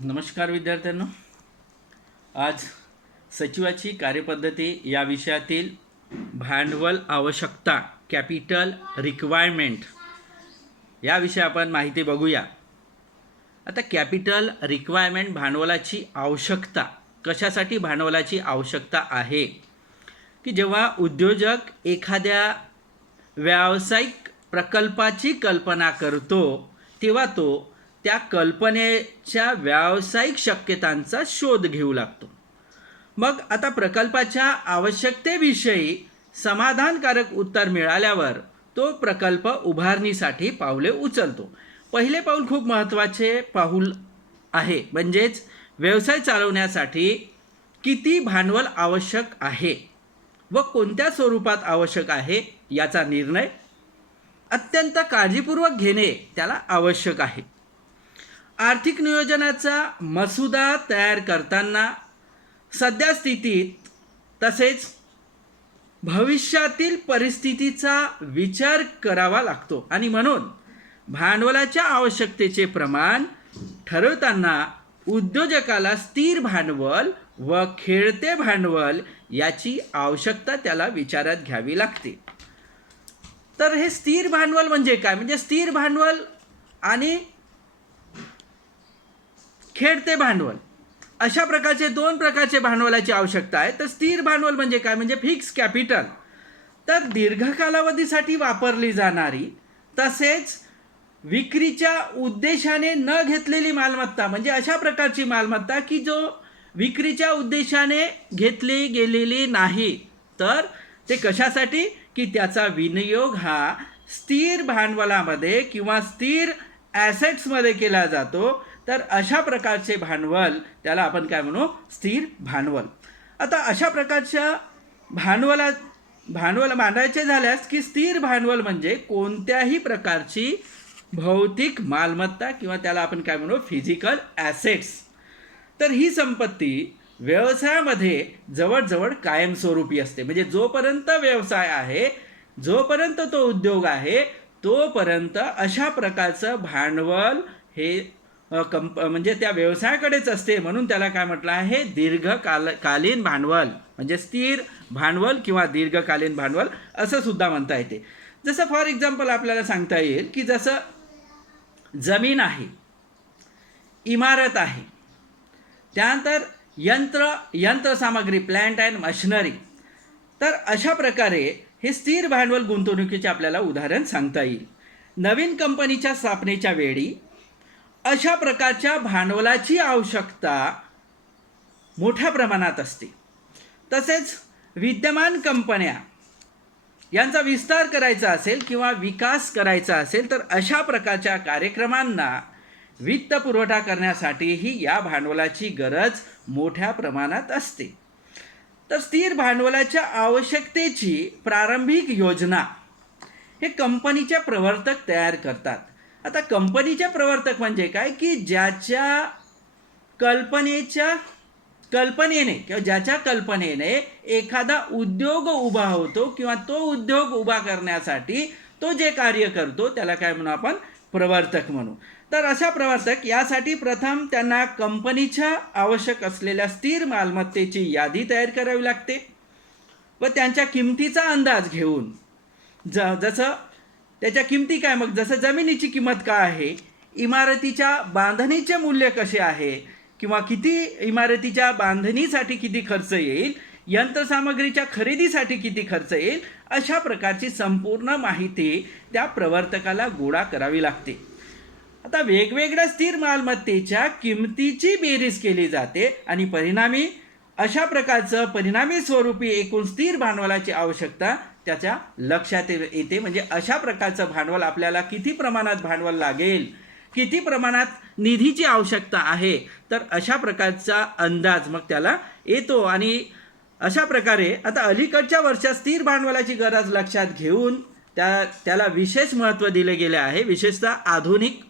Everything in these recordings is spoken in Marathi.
नमस्कार विद्यार्थ्यांनो. आज सचिवाची कार्यपद्धती या विषयातील भांडवल आवश्यकता कॅपिटल रिक्वायरमेंट या विषयी आपण माहिती बघूया. आता कॅपिटल रिक्वायरमेंट भांडवलाची आवश्यकता कशासाठी भांडवलाची आवश्यकता आहे की जेव्हा उद्योजक एखाद्या व्यावसायिक प्रकल्पाची कल्पना करतो तेव्हा तो त्या कल्पनेच्या व्यावसायिक शक्यतांचा शोध घेऊ लागतो. मग आता प्रकल्पाच्या आवश्यकतेविषयी समाधानकारक उत्तर मिळाल्यावर तो प्रकल्प उभारणीसाठी पावले उचलतो. पहिले पाऊल खूप महत्त्वाचे पाऊल आहे, म्हणजेच व्यवसाय चालवण्यासाठी किती भांडवल आवश्यक आहे व कोणत्या स्वरूपात आवश्यक आहे याचा निर्णय अत्यंत काळजीपूर्वक घेणे त्याला आवश्यक आहे. आर्थिक नियोजनाचा मसुदा तयार करताना सध्या स्थितीत तसेच भविष्यातील परिस्थितीचा विचार करावा लागतो आणि म्हणून भांडवलाच्या आवश्यकतेचे प्रमाण ठरवताना उद्योजकाला स्थिर भांडवल व खेळते भांडवल याची आवश्यकता त्याला विचारात घ्यावी लागते. तर हे स्थिर भांडवल म्हणजे काय? म्हणजे स्थिर भांडवल आणि खेळते भांडवल अशा प्रकारचे दोन प्रकारचे भांडवलाची आवश्यकता आहे. तर स्थिर भांडवल म्हणजे काय? म्हणजे फिक्स कॅपिटल, तर दीर्घ कालावधीसाठी वापरली जाणारी तसेच विक्रीच्या उद्देशाने न घेतलेली मालमत्ता, म्हणजे अशा प्रकारची मालमत्ता की जो विक्रीच्या उद्देशाने घेतली गेलेली नाही, तर ते कशासाठी की त्याचा विनियोग हा स्थिर भांडवलामध्ये किंवा स्थिर ॲसेट्समध्ये केला जातो. तर अशा प्रकारचे भांडवल त्याला आपण काय म्हणू? स्थिर भांडवल. आता अशा प्रकारच्या भांडवल मांडायचे झाल्यास की स्थिर भांडवल म्हणजे कोणत्याही प्रकारची भौतिक मालमत्ता किंवा त्याला आपण काय म्हणू? Physical assets. तर ही संपत्ती व्यवसायामध्ये जवळजवळ कायमस्वरूपी असते. म्हणजे जोपर्यंत व्यवसाय आहे, जोपर्यंत तो उद्योग आहे, तोपर्यंत अशा प्रकारचं भांडवल हे म्हणजे त्या व्यवसायाकडेच असते. म्हणून त्याला काय म्हटलं आहे? दीर्घकालीन भांडवल, म्हणजे स्थिर भांडवल किंवा दीर्घकालीन भांडवल असं सुद्धा म्हणता येते. जसं फॉर एक्झाम्पल आपल्याला सांगता येईल की जसं जमीन आहे, इमारत आहे, त्यानंतर यंत्रसामग्री प्लॅन्ट अँड मशिनरी. तर अशा प्रकारे हे स्थिर भांडवल गुंतवणुकीचे आपल्याला उदाहरण सांगता येईल. नवीन कंपनीच्या स्थापनेच्या वेळी अशा प्रकारच्या भांडवलाची आवश्यकता मोठ्या प्रमाणात असते. तसेच विद्यमान कंपन्या यांचा विस्तार करायचा असेल किंवा विकास करायचा असेल तर अशा प्रकारच्या कार्यक्रमांना वित्त पुरवठा करण्यासाठीही या भांडवलाची गरज मोठ्या प्रमाणात असते. तर स्थिर भांडवलाच्या आवश्यकतेची प्रारंभिक योजना हे कंपनीचे प्रवर्तक तयार करतात. आता कंपनीचे प्रवर्तक म्हणजे काय की ज्याच्या कल्पनेने किंवा ज्याच्या कल्पनेने एखादा उद्योग उभा होतो किंवा तो उद्योग उभा करण्यासाठी तो जे कार्य करतो त्याला काय म्हणू? आपण प्रवर्तक म्हणू. तर अशा प्रवर्तक यासाठी प्रथम त्यांना कंपनीच्या आवश्यक असलेल्या स्थिर मालमत्तेची यादी तयार करावी लागते व त्यांच्या किमतीचा अंदाज घेऊन जसं त्याच्या किमती काय, मग जसं जमिनीची किंमत काय आहे, इमारतीच्या बांधणीचे मूल्य कसे आहे किंवा किती इमारतीच्या बांधणीसाठी किती खर्च येईल, यंत्रसामग्रीच्या खरेदीसाठी किती खर्च येईल, अशा प्रकारची संपूर्ण माहिती त्या प्रवर्तकाला गोळा करावी लागते. आता वेगवेगळ्या स्थिर मालमत्तेच्या किमतीची बेरीज केली जाते आणि परिणामी अशा प्रकारचं परिणामी स्वरूपी एकूण स्थिर भांडवलाची आवश्यकता त्याच्या लक्षात येते. म्हणजे अशा प्रकारचं भांडवल आपल्याला किती प्रमाणात भांडवल लागेल, किती प्रमाणात निधीची आवश्यकता आहे, तर अशा प्रकारचा अंदाज मग त्याला येतो. आणि अशा प्रकारे आता अलीकडच्या वर्षात स्थिर भांडवलाची गरज लक्षात घेऊन त्याला विशेष महत्त्व दिले गेले आहे. विशेषतः आधुनिक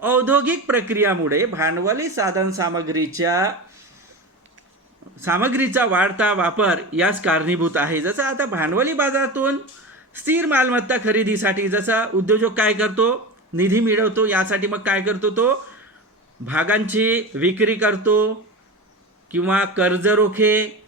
औद्योगिक प्रक्रियामुळे भांडवली सामग्रीचा वाढता वापर यास कारणीभूत आहे. जसं आता भांडवली बाजारातून स्थिर मालमत्ता खरेदीसाठी जसा उद्योजक काय करतो? निधी मिळवतो. यासाठी मग काय करतो? तो भागांची विक्री करतो किंवा कर्ज रोखे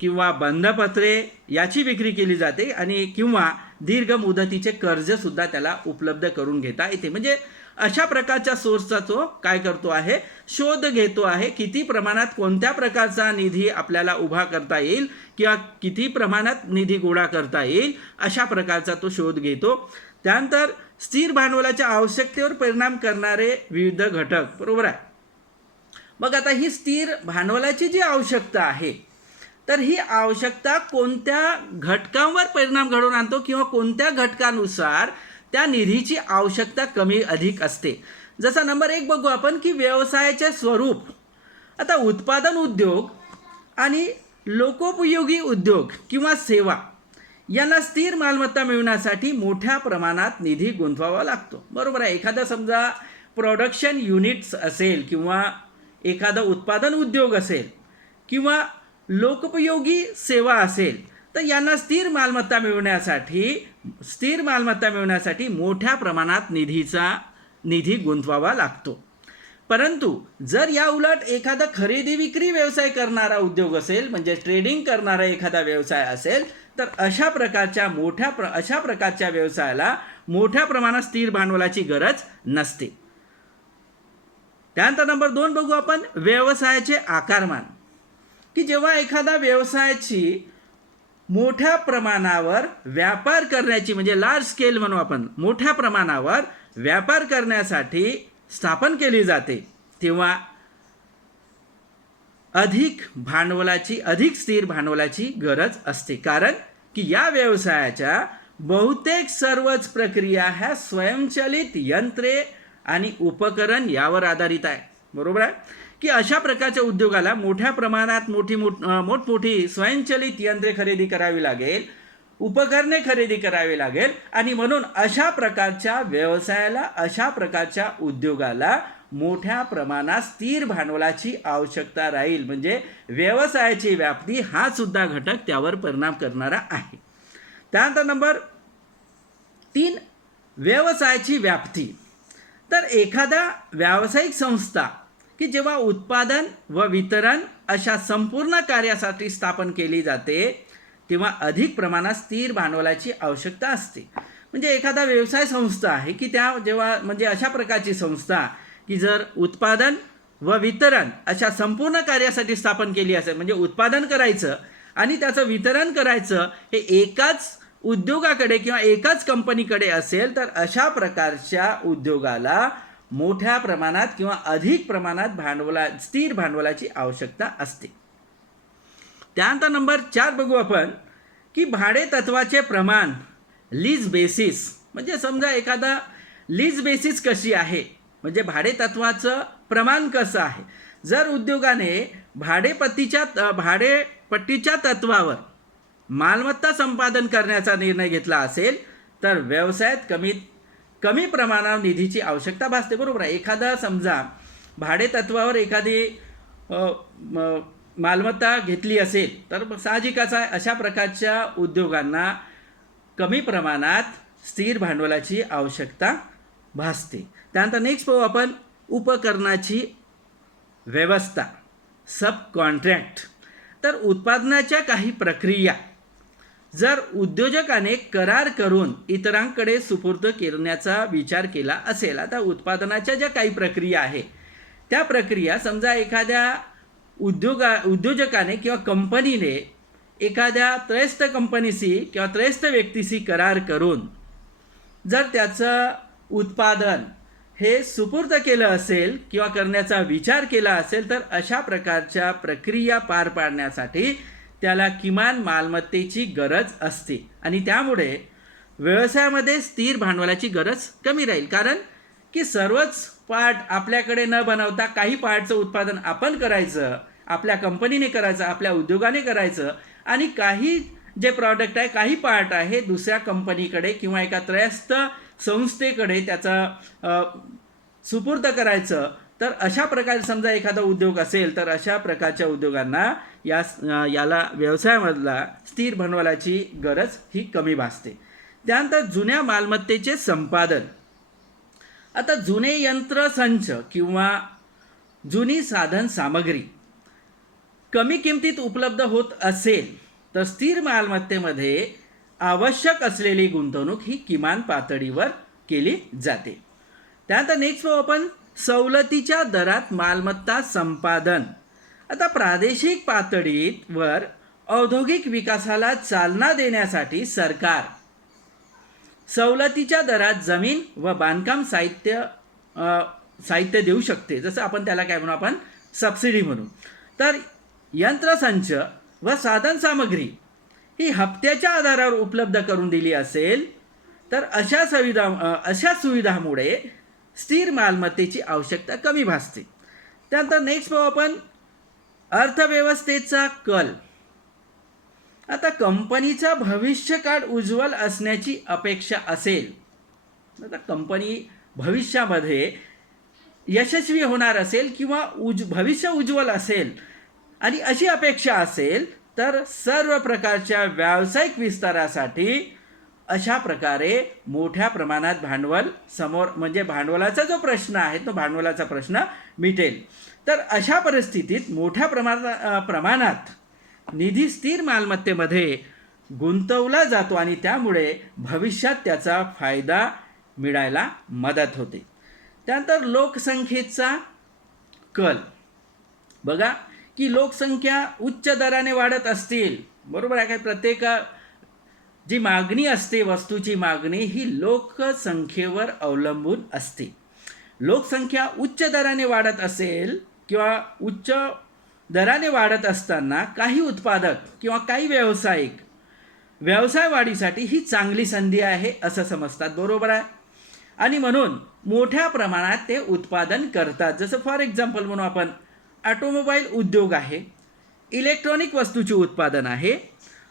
किंवा बंधपत्रे याची विक्री केली जाते आणि किंवा दीर्घ मुदतीचे कर्जसुद्धा त्याला उपलब्ध करून घेता येते. म्हणजे अशा प्रकारच्या सोर्सचा तो काय करतो आहे, शोध घेतो आहे. किती प्रमाणात कोणत्या प्रकारचा निधी आपल्याला उभा करता येईल किंवा किती प्रमाणात निधी गोळा करता येईल अशा प्रकारचा तो शोध घेतो. त्यानंतर स्थिर भांडवलाच्या आवश्यकतेवर परिणाम करणारे विविध घटक, बरोबर आहे. मग आता ही स्थिर भांडवलाची जी आवश्यकता आहे तर ही आवश्यकता कोणत्या घटकांवर परिणाम घडवून आणतो किंवा कोणत्या घटकानुसार त्या निधीची आवश्यकता कमी अधिक असते. जसा नंबर 1 बघू आपण की व्यवसायाचे स्वरूप. आता उत्पादन उद्योग आणि लोकोपयोगी उद्योग किंवा सेवा यांना स्थिर मालमत्ता मिळवण्यासाठी मोठ्या प्रमाणात निधी गुंतवावा लागतो, बरोबर आहे. एखादा समजा प्रोडक्शन युनिट्स असेल किंवा एखादा उत्पादन उद्योग असेल किंवा लोकोपयोगी सेवा असेल तर यांना स्थिर मालमत्ता मिळवण्यासाठी मोठ्या प्रमाणात निधी गुंतवावा लागतो. परंतु जर या उलट एखादा खरेदी विक्री व्यवसाय करणारा उद्योग असेल म्हणजे ट्रेडिंग करणारा एखादा व्यवसाय असेल तर अशा प्रकारच्या व्यवसायाला मोठ्या प्रमाणात स्थिर भांडवलाची गरज नसते. त्यानंतर नंबर 2 बघू आपण व्यवसायाचे आकारमान. की जेव्हा एखादा व्यवसायाची मोठ्या प्रमाणावर व्यापार करण्याची म्हणजे लार्ज स्केल म्हणू आपण, मोठ्या प्रमाणावर व्यापार करण्यासाठी स्थापन केली जाते तेव्हा अधिक स्थिर भांडवलाची गरज असते. कारण की या व्यवसायाच्या बहुतेक सर्वच प्रक्रिया ह्या स्वयंचलित यंत्रे आणि उपकरण यावर आधारित आहे, बरोबर आहे. की अशा प्रकारच्या उद्योगाला मोठ्या प्रमाणात मोठमोठी स्वयंचलित यंत्रे खरेदी करावी लागेल, उपकरणे खरेदी करावी लागेल आणि म्हणून अशा प्रकारच्या उद्योगाला मोठ्या प्रमाणात स्थिर भांडवलाची आवश्यकता राहील. म्हणजे व्यवसायाची व्याप्ती हा सुद्धा घटक त्यावर परिणाम करणारा आहे. त्यानंतर नंबर 3 व्यवसायाची व्याप्ती. तर एखादा व्यावसायिक संस्था की जेव्हा उत्पादन व वितरण अशा संपूर्ण कार्यासाठी स्थापन केली जाते तेव्हा अधिक प्रमाणात स्थिर भांडवलाची आवश्यकता असते. म्हणजे एखादा व्यवसाय संस्था आहे की त्या जेव्हा म्हणजे अशा प्रकारची संस्था की जर उत्पादन व वितरण अशा संपूर्ण कार्यासाठी स्थापन केली असेल म्हणजे उत्पादन करायचं आणि त्याचं वितरण करायचं हे एकाच उद्योगाकडे किंवा एकाच कंपनीकडे असेल तर अशा प्रकारच्या उद्योगाला मोठ्या प्रमाणात किंवा अधिक प्रमाणात स्थिर भांडवलाची आवश्यकता असते. त्यानंतर नंबर 4 बघू आपण की भाडे तत्वाचे प्रमाण, लीज बेसिस. म्हणजे समजा एखादा लीज बेसिस कशी आहे म्हणजे भाडे तत्वाचं प्रमाण कसं आहे. जर उद्योगाने भाडेपट्टीच्या तत्वावर मालमत्ता संपादन करण्याचा निर्णय घेतला असेल तर व्यवसायात कमी प्रमाणावर निधीची आवश्यकता भासते, बरोबर आहे. एखादा समजा भाडे तत्वावर एखादी मालमत्ता घेतली असेल तर साहजिकच आहे अशा प्रकारच्या उद्योगांना कमी प्रमाणात स्थिर भांडवलाची आवश्यकता भासते. त्यानंतर नेक्स्ट पाहू आपण उपकरणाची व्यवस्था, सब कॉन्ट्रॅक्ट. तर उत्पादनाच्या काही प्रक्रिया जर उद्योजकाने करार करून इतरांकडे सुपूर्द करण्याचा विचार केला असेल. आता उत्पादनाच्या ज्या काही प्रक्रिया आहे त्या प्रक्रिया समजा एखाद्या उद्योजकाने किंवा कंपनीने एखाद्या त्रयस्थ कंपनीशी किंवा त्रयस्थ व्यक्तीशी करार करून जर त्याचं उत्पादन हे सुपूर्द केलं असेल किंवा करण्याचा विचार केला असेल तर अशा प्रकारच्या प्रक्रिया पार पाडण्यासाठी त्याला किमान मालमत्तेची गरज असते आणि त्यामुळे व्यवसायामध्ये स्थिर भांडवलाची गरज कमी राहील. कारण की सर्वच पार्ट आपल्याकडे न बनवता काही पार्टचं उत्पादन आपण करायचं, आपल्या कंपनीने करायचं, आपल्या उद्योगाने करायचं आणि काही जे प्रॉडक्ट आहे काही पार्ट आहे दुसऱ्या कंपनीकडे किंवा एका त्रयस्थ संस्थेकडे त्याचा सुपूर्द करायचं. तर अशा प्रकारे समजा एखादा उद्योग असेल तर अशा प्रकारच्या उद्योगांना याला व्यवसायामधला स्थिर भांडवलाची गरज ही कमी भासते. त्यानंतर जुन्या मालमत्तेचे संपादन. आता जुने यंत्रसंच किंवा जुनी साधन सामग्री कमी किमतीत उपलब्ध होत असेल तर स्थिर मालमत्तेमध्ये आवश्यक असलेली गुंतवणूक ही किमान पातळीवर केली जाते. त्यानंतर नेक्स्ट पाहू आपण सवलतीच्या दरात मालमत्ता संपादन. आता प्रादेशिक पातळीवर औद्योगिक विकासाला चालना देण्यासाठी सरकार सवलतीच्या दरात जमीन व बांधकाम साहित्य देऊ शकते. जसं आपण त्याला काय म्हणू, आपण सबसिडी म्हणू. तर यंत्रसंच व साधनसामग्री ही हप्त्याच्या आधारावर उपलब्ध करून दिली असेल तर अशा सुविधामुळे स्थिर मालमत्तेची आवश्यकता कमी भासते. त्यानंतर नेक्स्ट पाहू आपण अर्थव्यवस्थेचा कल. आता कंपनीचा भविष्यकाळ उज्ज्वल असण्याची अपेक्षा असेल, आता कंपनी भविष्यामध्ये यशस्वी होणार असेल किंवा भविष्य उज्ज्वल असेल आणि अशी अपेक्षा असेल तर सर्व प्रकारच्या व्यावसायिक विस्तारासाठी अशा प्रकारे मोठ्या प्रमाणात भांडवल म्हणजे भांडवलाचा जो प्रश्न आहे तो भांडवलाचा प्रश्न मिटेल. तर अशा परिस्थितीत मोठ्या प्रमाणात निधी स्थिर मालमत्तेमध्ये गुंतवला जातो आणि त्यामुळे भविष्यात त्याचा फायदा मिळायला मदत होते. त्यानंतर लोकसंख्येचा कल. बघा की लोकसंख्या उच्च दराने वाढत असतील, बरोबर आहे काय, प्रत्येक जी मागणी असते वस्तूची मागणी ही लोकसंख्येवर अवलंबून असते. लोकसंख्या उच्च दराने वाढत असेल किंवा उच्च दराने वाढत असताना काही उत्पादक किंवा काही व्यवसाय वाढीसाठी ही चांगली संधी आहे असं समजतात, बरोबर आहे. आणि म्हणून मोठ्या प्रमाणात ते उत्पादन करतात. जसं फॉर एक्झाम्पल म्हणून आपण ऑटोमोबाईल उद्योग आहे, इलेक्ट्रॉनिक वस्तूचे उत्पादन आहे,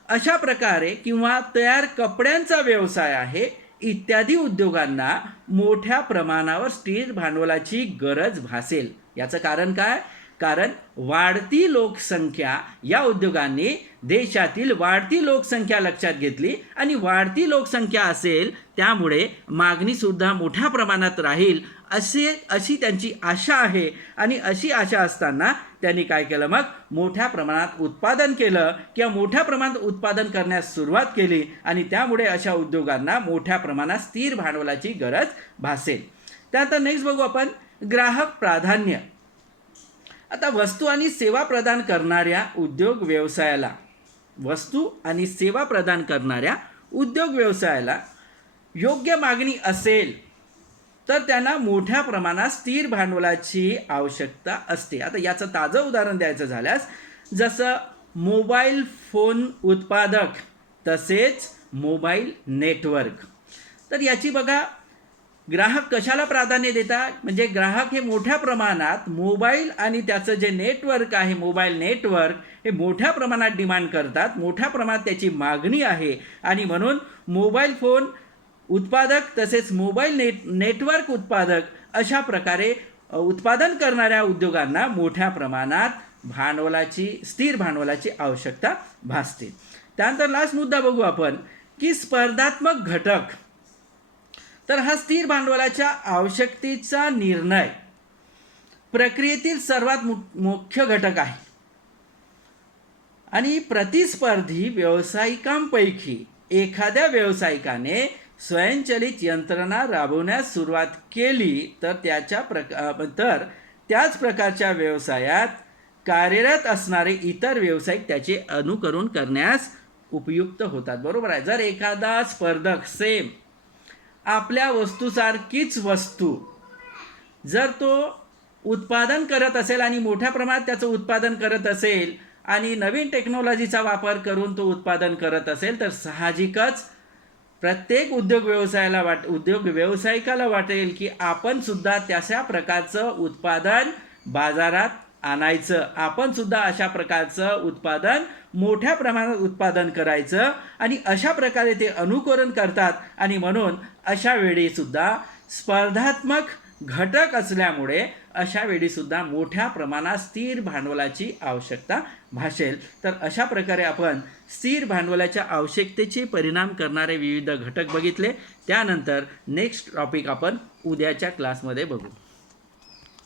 अशा प्रकारे किंवा तयार कपड्यांचा व्यवसाय आहे, इत्यादी उद्योगांना मोठ्या प्रमाणावर स्थिर भांडवलाची गरज भासेल. याचं कारण काय? कारण वाढती लोकसंख्या, या उद्योगांनी देशातील वाढती लोकसंख्या लक्षात घेतली आणि वाढती लोकसंख्या असेल त्यामुळे मागणीसुद्धा मोठ्या प्रमाणात राहील अशी त्यांची आशा आहे. आणि अशी आशा असताना त्यांनी काय केलं, मग मोठ्या प्रमाणात उत्पादन केलं किंवा मोठ्या प्रमाणात उत्पादन करण्यास सुरुवात केली आणि त्यामुळे अशा उद्योगांना मोठ्या प्रमाणात स्थिर भांडवलाची गरज भासेल. त्यानंतर नेक्स्ट बघू आपण ग्राहक प्राधान्य. आता वस्तू आणि सेवा प्रदान करणाऱ्या उद्योग व्यवसायाला योग्य मागणी असेल तर त्यांना मोठ्या प्रमाणात स्थिर भांडवलाची आवश्यकता असते. आता याचं ताजं उदाहरण द्यायचं झाल्यास जसं मोबाईल फोन उत्पादक तसेच मोबाईल नेटवर्क. तर याची बघा ग्राहक कशाला प्राधान्य देतात, म्हणजे ग्राहक हे मोठ्या प्रमाणात मोबाईल आणि त्याचं जे नेटवर्क आहे मोबाईल नेटवर्क हे मोठ्या प्रमाणात डिमांड करतात, मोठ्या प्रमाणात त्याची मागणी आहे आणि म्हणून मोबाईल फोन उत्पादक तसेच मोबाईल नेटवर्क उत्पादक अशा प्रकारे उत्पादन करणाऱ्या उद्योगांना मोठ्या प्रमाणात स्थिर भांडवलाची आवश्यकता भासते. त्यानंतर लास्ट मुद्दा बघू आपण की स्पर्धात्मक घटक. तर हा स्थिर भांडवलाच्या आवश्यकतेचा निर्णय प्रक्रियेतील सर्वात मुख्य घटक आहे आणि प्रतिस्पर्धी व्यावसायिकांपैकी एखाद्या व्यावसायिकाने स्वयंचलित यंत्रणा राबवण्यास सुरुवात केली तर त्याच प्रकारच्या व्यवसायात कार्यरत असणारे इतर व्यावसायिक त्याचे अनुकरण करण्यास उपयुक्त होतात, बरोबर आहे. जर एखादा स्पर्धक सेम आपल्या वस्तूसारखीच वस्तू जर तो उत्पादन करत असेल आणि मोठ्या प्रमाणात त्याचं उत्पादन करत असेल आणि नवीन टेक्नॉलॉजीचा वापर करून तो उत्पादन करत असेल तर साहजिकच प्रत्येक उद्योग व्यावसायिकाला वाटेल की आपण सुद्धा तशा प्रकारचं उत्पादन बाजारात आणायचं, आपण सुद्धा अशा प्रकारचं उत्पादन मोठ्या प्रमाणात उत्पादन करायचं आणि अशा प्रकारे ते अनुकरण करतात आणि म्हणून अशा वेळी सुद्धा स्पर्धात्मक घटक असल्यामुळे अशा वेळी सुद्धा मोठ्या प्रमाणात स्थिर भांडवलाची आवश्यकता भासेल. तर अशा प्रकारे आपण स्थिर भांडवलाच्या आवश्यकतेचे परिणाम करणारे विविध घटक बघितले. त्यानंतर नेक्स्ट टॉपिक आपण उद्याच्या क्लासमध्ये बघू.